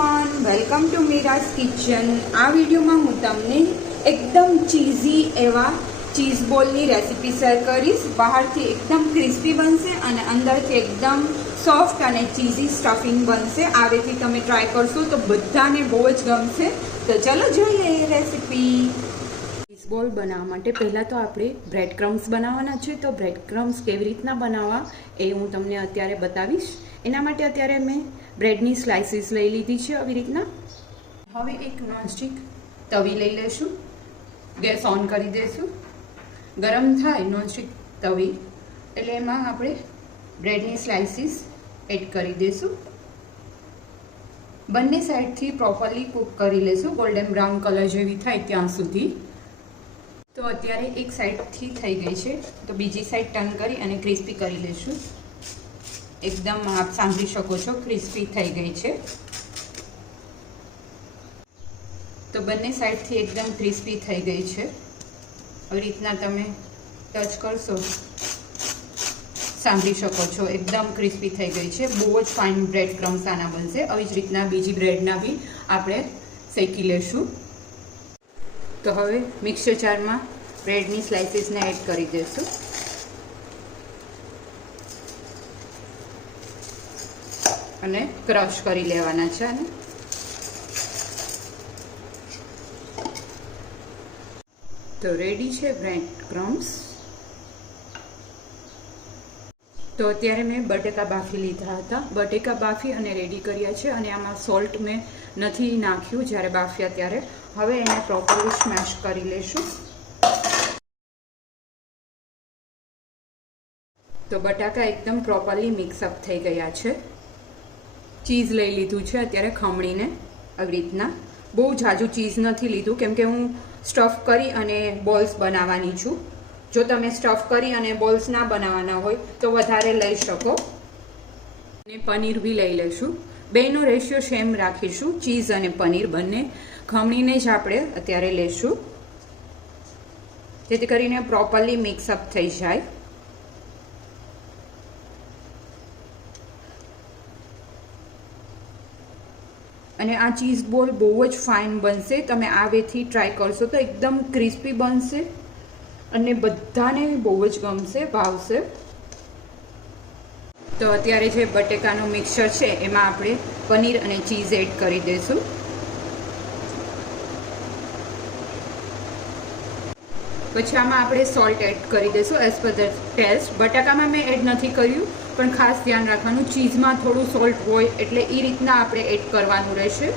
Everyone, welcome to Meera's kitchen. આ વિડીયોમાં હું તમને એકદમ ચીઝી એવા ચીઝ બોલની રેસીપી શેર કરીશ। બહારથી એકદમ ક્રિસ્પી બનશે અને અંદરથી એકદમ સોફ્ટ અને ચીઝી સ્ટફિંગ બનશે। આ રીતે તમે ટ્રાય કરશો તો બધાને બહુ જ ગમશે। તો ચલો જોઈએ એ રેસીપી। ચીઝ બોલ બનાવવા માટે પહેલાં તો આપણે બ્રેડ ક્રમ્સ બનાવવાના છે। તો બ્રેડ ક્રમ્સ કેવી રીતના બનાવવા એ હું તમને અત્યારે બતાવીશ। એના માટે અત્યારે મેં બ્રેડની સ્લાઇસીસ લઈ લીધી છે આવી રીતના। હવે એક નોનસ્ટિક તવી લઈ લઈશું, ગેસ ઓન કરી દઈશું। ગરમ થાય નોનસ્ટિક તવી એટલે એમાં આપણે બ્રેડની સ્લાઇસીસ એડ કરી દઈશું। બંને સાઈડથી પ્રોપરલી કૂક કરી લઈશું, ગોલ્ડન બ્રાઉન કલર જેવી થાય ત્યાં સુધી। તો અત્યારે એક સાઈડથી થઈ ગઈ છે તો બીજી સાઈડ ટર્ન કરી અને ક્રિસ્પી કરી લઈશું। એકદમ આપ સાંભળી શકો છો ક્રિસ્પી થઈ ગઈ છે। તો બંને સાઈડથી એકદમ ક્રિસ્પી થઈ ગઈ છે। આવી રીતના તમે ટચ કરશો સાંભળી શકો છો એકદમ ક્રિસ્પી થઈ ગઈ છે। બહુ જ ફાઇન બ્રેડ ક્રમ્સ આના બનશે। આવી જ રીતના બીજી બ્રેડના બી આપણે શેકી લેશું। તો હવે મિક્સર જારમાં બ્રેડની સ્લાઇસીસને એડ કરી દઈશું અને ક્રશ કરી લેવાના છે આને। તો રેડી છે બ્રેડ ક્રમ્સ। તો અત્યારે મેં બટેકા બાફી લીધા હતા, બટેકા બાફી અને રેડી કર્યા છે અને આમાં સોલ્ટ મેં નથી નાખ્યું જ્યારે બાફ્યા ત્યારે। હવે એને પ્રોપરલી સ્મેશ કરી લેશું। તો બટાકા એકદમ પ્રોપરલી મિક્સઅપ થઈ ગયા છે। ચીઝ લઈ લીધું છે અત્યારે ખમણીને આવી રીતના। બહુ ઝાઝું ચીઝ નથી લીધું કેમ કે હું સ્ટફ કરી અને બોલ્સ બનાવવાની છું। જો તમે સ્ટફ કરી અને બોલ્સ ના બનાવવાના હોય તો વધારે લઈ શકો। અને પનીર બી લઈ લઈશું। બેનો રેશિયો સેમ રાખીશું, ચીઝ અને પનીર બંને ખમણીને જ આપણે અત્યારે લેશું જેથી કરીને પ્રોપરલી મિક્સઅપ થઈ જાય। અને આ ચીઝ બોલ બહુ જ ફાઇન બનશે। તમે આ વેથી ટ્રાય કરશો તો એકદમ ક્રિસ્પી બનશે અને બધાને બહુ જ ગમશે, ભાવશે। તો અત્યારે જે બટેકાનું મિક્સર છે એમાં આપણે પનીર અને ચીઝ એડ કરી દઈશું। પછી આમાં આપણે સોલ્ટ એડ કરી દઈશું એઝ પર ધ ટેસ્ટ। બટાકામાં મેં એડ નથી કર્યું પણ ખાસ ધ્યાન રાખવાનું ચીઝમાં થોડું સોલ્ટ હોય એટલે એ રીતના આપણે એડ કરવાનું રહેશે।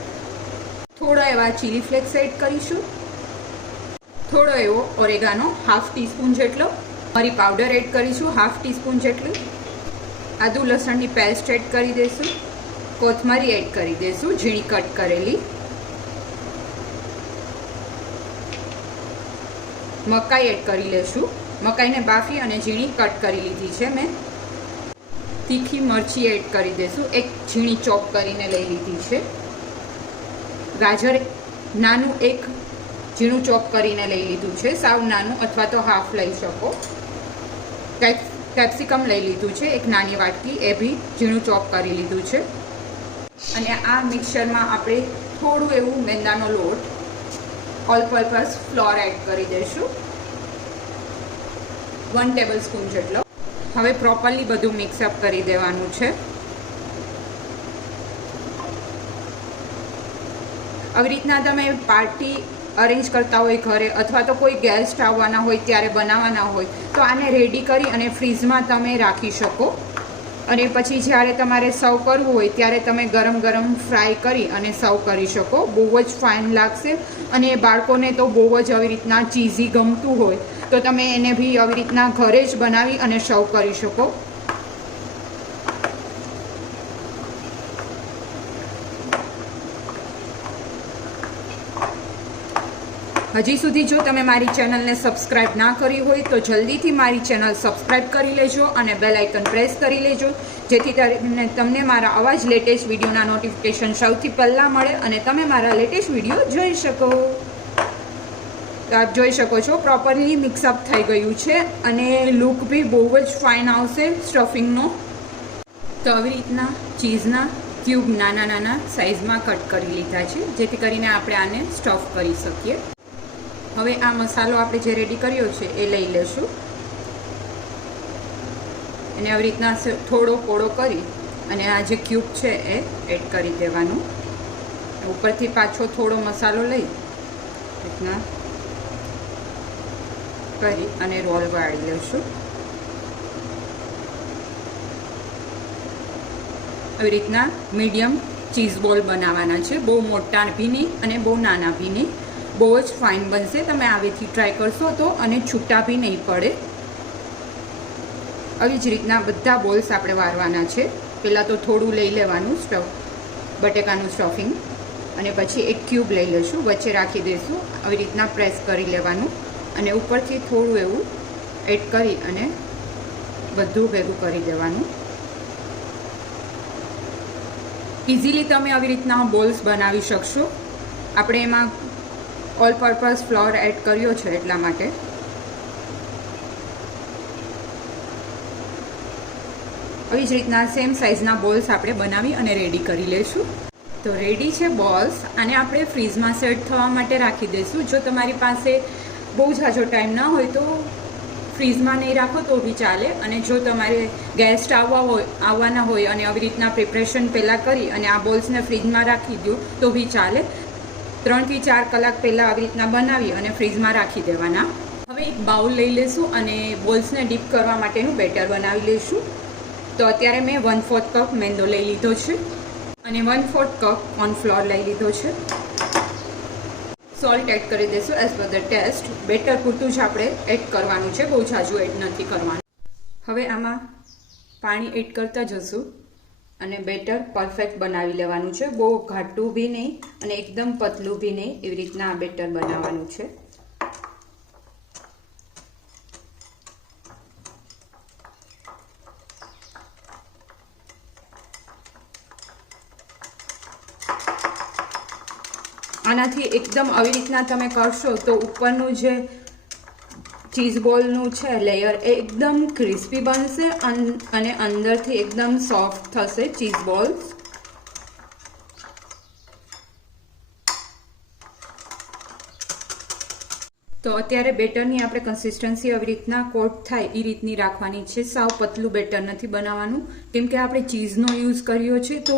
થોડા એવા ચીલી ફ્લેક્સ એડ કરીશું, થોડો એવો ઓરેગાનો હાફ ટીસ્પૂન જેટલો, મરી પાવડર એડ કરીશું હાફ ટીસ્પૂન જેટલું, આદુ લસણની પેસ્ટ એડ કરી દઈશું, કોથમરી એડ કરી દઈશું ઝીણી કટ કરેલી, મકાઈ એડ કરી લેશું। મકાઈને બાફી અને ઝીણી કટ કરી લીધી છે મેં। તીખી મરચી એડ કરી દઈશું, એક ઝીણી ચોપ કરીને લઈ લીધી છે। ગાજર નાનું એક ઝીણું ચોપ કરીને લઈ લીધું છે, સાવ નાનું અથવા તો હાફ લઈ શકો। કેપ્સિકમ લઈ લીધું છે એક નાની વાટકી, એ બી ઝીણું ચોપ કરી લીધું છે। અને આ મિક્સરમાં આપણે થોડું એવું મેંદાનો લોટ, ઓલ પર્પઝ ફ્લોર એડ કરી દઈશું 1 ટેબલસ્પૂન જેટલો। હવે પ્રોપરલી બધું મિક્સઅપ કરી દેવાનું છે। આવી રીતના તમે પાર્ટી અરેન્જ કરતા હોય ઘરે અથવા તો કોઈ ગેસ્ટ આવવાના હોય ત્યારે બનાવવાના હોય તો આને રેડી કરી અને ફ્રીઝમાં તમે રાખી શકો અને પછી જ્યારે તમારે સર્વ કરવું હોય ત્યારે તમે ગરમ ગરમ ફ્રાય કરી અને સર્વ કરી શકો। બહુ જ ફાઇન લાગશે અને બાળકોને તો બહુ જ આવી રીતના ચીઝી ગમતું હોય તો તમે એને બી આવી રીતના ઘરે જ બનાવી અને સર્વ કરી શકો। હજી સુધી જો તમે મારી ચેનલને સબસ્ક્રાઇબ ના કરી હોય તો જલ્દીથી મારી ચેનલ સબસ્ક્રાઇબ કરી લેજો અને બેલ આઇકન પ્રેસ કરી લેજો જેથી તમને મારા આવા જ લેટેસ્ટ વિડીયોના નોટિફિકેશન સૌથી પહેલાં મળે અને તમે મારા લેટેસ્ટ વિડીયો જોઈ શકો। તો આપ જોઈ શકો છો પ્રોપરલી મિક્સઅપ થઈ ગયું છે અને લુક બી બહુ જ ફાઇન આવશે સ્ટફિંગનો। તો આવી રીતના ચીઝના ક્યુબ નાના નાના સાઇઝમાં કટ કરી લીધા છે, જેથી કરીને આપણે આને સ્ટફ કરી શકીએ. હવે આ મસાલો આપણે જે રેડી કર્યો છે એ લઈ લેશું અને આવી રીતના થોડો પોળો કરી અને આ જે ક્યુબ છે એ એડ કરી દેવાનું. ઉપરથી પાછો થોડો મસાલો લઈ રીતના કરી અને રોલ વાળી લેશું. આવી રીતના મીડિયમ ચીઝ બોલ બનાવવાના છે, બહુ મોટા બી નહીં અને બહુ નાના બી નહીં. બહુ જ ફાઇન બનશે, તમે આવેથી ટ્રાય કરશો તો, અને છૂટા બી નહીં પડે. આવી જ રીતના બધા બોલ્સ આપણે વારવાના છે. પહેલાં તો થોડું લઈ લેવાનું બટેકાનું સ્ટફિંગ, અને પછી એક ક્યુબ લઈ લઈશું, વચ્ચે રાખી દઈશું. આવી રીતના પ્રેસ કરી લેવાનું અને ઉપરથી થોડું એવું એડ કરી અને બધું ભેગું કરી દેવાનું. ઇઝીલી તમે આવી રીતના બોલ્સ બનાવી શકશો. આપણે એમાં ઓલ પર્પઝ ફ્લોર એડ કર્યો છે એટલા માટે. આવી જ રીતના સેમ સાઇઝના બોલ્સ આપણે બનાવી અને રેડી કરી લઈશું. તો રેડી છે બોલ્સ. આને આપણે ફ્રીઝમાં સેટ થવા માટે રાખી દઈશું. જો તમારી પાસે બહુ ઝાઝો ટાઈમ ના હોય તો ફ્રીઝમાં નહીં રાખો તો બી ચાલે. અને જો તમારે ગેસ્ટ આવવાના હોય અને આવી રીતના પ્રિપરેશન પહેલાં કરી અને આ બોલ્સને ફ્રીઝમાં રાખી દો તો બી ચાલે. 3 થી 4 કલાક પહેલાં આવી રીતના બનાવી અને ફ્રીઝમાં રાખી દેવાના. હવે એક બાઉલ લઈ લઈશું અને બોલ્સને ડીપ કરવા માટેનું બેટર બનાવી લઈશું. તો અત્યારે મેં 1/4 કપ મેંદો લઈ લીધો છે અને 1/4 કપ કોર્નફ્લોર લઈ લીધો છે. સોલ્ટ એડ કરી દઈશું as per the test. Better પૂરતું જ આપણે એડ કરવાનું છે, બહુ ઝાઝું એડ નથી કરવાનું. હવે આમાં પાણી એડ કરતા જશું અને બેટર પરફેક્ટ બનાવી લેવાનું છે. બહુ ઘાટું બી નહીં અને એકદમ પતલું બી નહીં, એવી રીતના આ બેટર બનાવવાનું છે. આનાથી એકદમ આવી રીતના તમે કરશો તો ઉપરનું જે ચીઝ બોલનું છે લેયર એ એકદમ ક્રિસ્પી બનશે અને અંદરથી એકદમ સોફ્ટ થશે ચીઝ બોલ્સ. તો અત્યારે બેટરની આપણે કન્સિસ્ટન્સી આવી રીતના કોટ થાય એ રીતની રાખવાની છે. સાવ પતલું બેટર નથી બનાવવાનું, કેમ કે આપણે ચીઝનો યુઝ કર્યો છે તો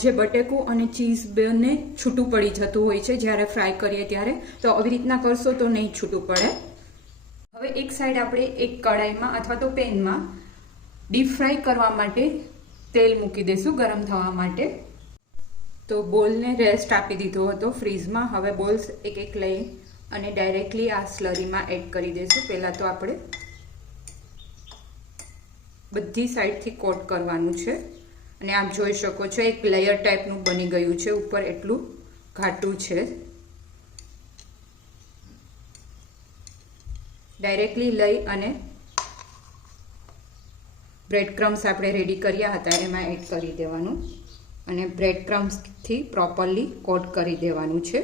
જે બટેકું અને ચીઝ બંને છૂટું પડી જતું હોય છે જ્યારે ફ્રાય કરીએ ત્યારે. તો આવી રીતના કરશો તો નહીં છૂટું પડે. હવે એક સાઈડ આપણે એક કડાઈમાં અથવા તો પેનમાં ડીપ ફ્રાય કરવા માટે તેલ મૂકી દઈશું ગરમ થવા માટે. તો બોલને રેસ્ટ આપી દીધો હતો ફ્રીઝમાં. હવે બોલ્સ એક એક લઈ અને ડાયરેક્ટલી આ સ્લરીમાં એડ કરી દઈશું. પહેલાં તો આપણે બધી સાઈડથી કોટ કરવાનું છે અને આપ જોઈ શકો છો એક લેયર ટાઈપનું બની ગયું છે. ઉપર એટલું ઘાટું છે. ડાયરેક્ટલી લઈ અને બ્રેડ ક્રમ્સ આપણે રેડી કર્યા હતા એમાં એડ કરી દેવાનું અને બ્રેડ ક્રમ્સથી પ્રોપરલી કોટ કરી દેવાનું છે.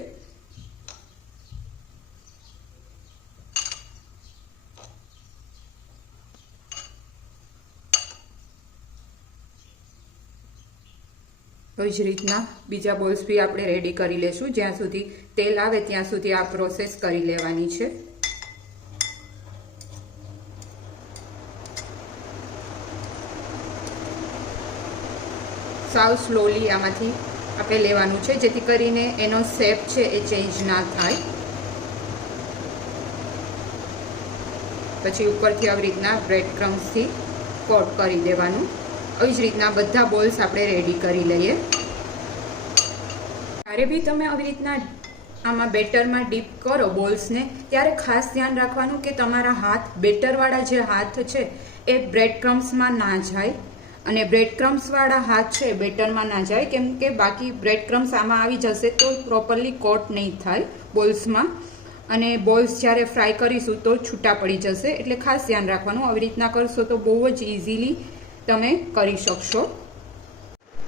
તો જ રીતના બીજા બોલ્સ બી આપણે રેડી કરી લેશું. જ્યાં સુધી તેલ આવે ત્યાં સુધી આ પ્રોસેસ કરી લેવાની છે. સાવ સ્લોલી આમાંથી આપણે લેવાનું છે જેથી કરીને એનો શેપ છે એ ચેન્જ ના થાય. પછી ઉપરથી આવી રીતના બ્રેડ ક્રમ્સથી કોટ કરી દેવાનું. આવી જ રીતના બધા બોલ્સ આપણે રેડી કરી લઈએ. જ્યારે બી તમે આવી રીતના આમાં બેટરમાં ડીપ કરો બોલ્સને ત્યારે ખાસ ધ્યાન રાખવાનું કે તમારા હાથ બેટરવાળા જે હાથ છે એ બ્રેડ ક્રમ્સમાં ના જાય અને બ્રેડ ક્રમ્સવાળા હાથ છે બેટરમાં ના જાય, કેમ કે બાકી બ્રેડ ક્રમ્સ આમાં આવી જશે તો પ્રોપરલી કોટ નહીં થાય બોલ્સમાં અને બોલ્સ જ્યારે ફ્રાય કરીશું તો છૂટા પડી જશે. એટલે ખાસ ધ્યાન રાખવાનું. આવી રીતના કરશો તો બહુ જ ઇઝીલી તમે કરી શકશો.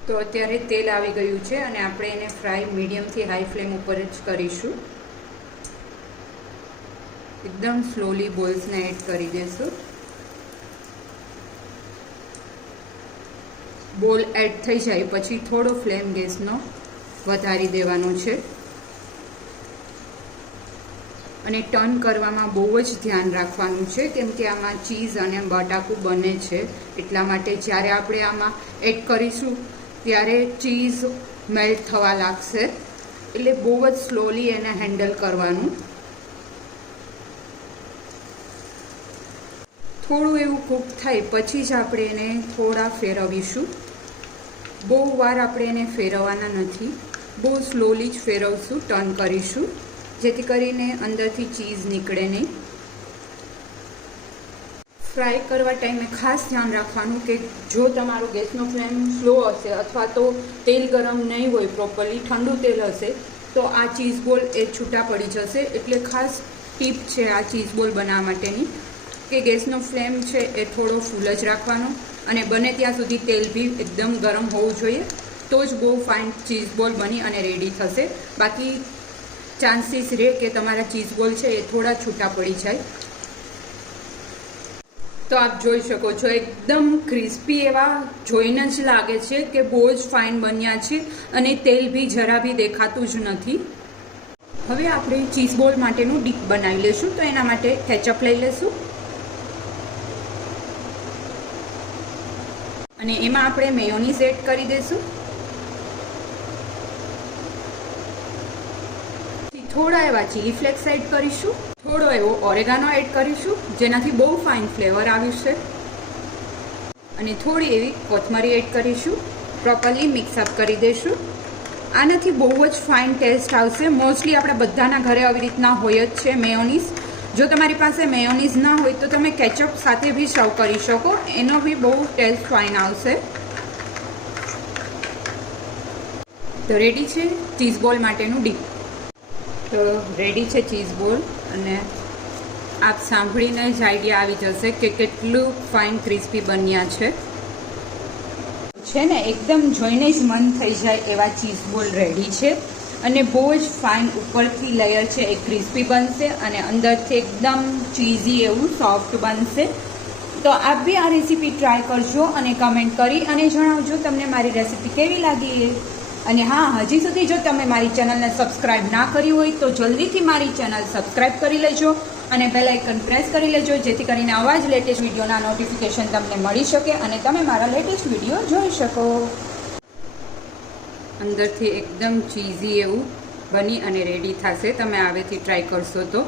તો અત્યારે તેલ આવી ગયું છે અને આપણે એને ફ્રાય મીડિયમથી હાઈ ફ્લેમ ઉપર જ કરીશું. એકદમ સ્લોલી બોલ્સને એડ કરી દઈશું. બોલ એડ થઈ જાય પછી થોડો ફ્લેમ ગેસનો વધારી દેવાનો છે અને ટર્ન કરવામાં બહુ જ ધ્યાન રાખવાનું છે, કેમ કે આમાં ચીઝ અને બટાકું બને છે. એટલા માટે જ્યારે આપણે આમાં એડ કરીશું ત્યારે ચીઝ મેલ્ટ થવા લાગશે, એટલે બહુ જ સ્લોલી એને હેન્ડલ કરવાનું. થોડું એવું કૂક થાય પછી જ આપણે એને થોડા ફેરવીશું. બહુ વાર આપણે એને ફેરવવાના નથી, બહુ સ્લોલી જ ફેરવશું, ટર્ન કરીશું, જેથી કરીને અંદરથી ચીઝ નીકળે નહીં. ફ્રાય કરવા ટાઈમે ખાસ ધ્યાન રાખવાનું કે જો તમારો ગેસનો ફ્લેમ સ્લો હશે અથવા તો તેલ ગરમ નહીં હોય પ્રોપરલી, ઠંડુ તેલ હશે, તો આ ચીઝ બોલ એ છૂટા પડી જશે. એટલે ખાસ ટીપ છે આ ચીઝ બોલ બનાવવા માટેની કે ગેસનો ફ્લેમ છે એ થોડો ફૂલ જ રાખવાનો અને બને ત્યાં સુધી તેલ બી એકદમ ગરમ હોવું જોઈએ, તો જ બહુ ફાઇન ચીઝ બોલ બની અને રેડી થશે. બાકી ચાન્સીસ રહે કે તમારા ચીઝ બોલ છે એ થોડા છૂટા પડી જાય. તો આપ જોઈ શકો છો એકદમ ક્રિસ્પી એવા જોઈને જ લાગે છે કે બહુ જ ફાઇન બન્યા છે અને તેલ બી જરા બી દેખાતું જ નથી. હવે આપણે ચીઝ બોલ માટેનું ડીપ બનાવી લઈશું. તો એના માટે કેચઅપ લઈ લઈશું અને એમાં આપણે મેયોનીઝ એડ કરી દઈશું. થોડા એવા ચીલી ફ્લેક્સ એડ કરીશું, થોડો એવો ઓરેગાનો એડ કરીશું જેનાથી બહુ ફાઇન ફ્લેવર આવશે અને થોડી એવી કોથમરી એડ કરીશું. પ્રોપરલી મિક્સઅપ કરી દઈશું. આનાથી બહુ જ ફાઇન ટેસ્ટ આવશે. મોસ્ટલી આપણે બધાના ઘરે આવી રીતના હોય જ છે મેયોનીઝ. જો તમારી પાસે મેયોનીઝ ના હોય તો તમે કેચઅપ સાથે બી સર્વ કરી શકો, એનો બી બહુ ટેસ્ટ ફાઇન આવશે. તો રેડી છે ચીઝ બોલ માટેનું ડીપ. તો રેડી છે ચીઝ બોલ અને આપ સાંભળીને જ આઈડિયા આવી જશે કે કેટલું ફાઇન ક્રિસ્પી બન્યા છે ને એકદમ જોઈને જ મન થઈ જાય એવા ચીઝ બોલ રેડી છે અને બહુ જ ફાઇન ઉપરથી લેયર છે એ ક્રિસ્પી બનશે અને અંદરથી એકદમ ચીઝી એવું સોફ્ટ બનશે. તો આપ બી આ રેસીપી ટ્રાય કરજો અને કમેન્ટ કરી અને જણાવજો તમને મારી રેસીપી કેવી લાગી. અને હા, હજી સુધી જો તમે મારી ચેનલને સબસ્ક્રાઈબ ના કરી હોય તો જલ્દીથી મારી ચેનલ સબસ્ક્રાઈબ કરી લેજો અને બેલ આઇકન પ્રેસ કરી લેજો, જેથી કરીને આવા જ લેટેસ્ટ વિડીયોના નોટિફિકેશન તમને મળી શકે અને તમે મારા લેટેસ્ટ વિડીયો જોઈ શકો. અંદરથી એકદમ ચીઝી એવું બની અને રેડી થશે. તમે આવેથી ટ્રાય કરશો તો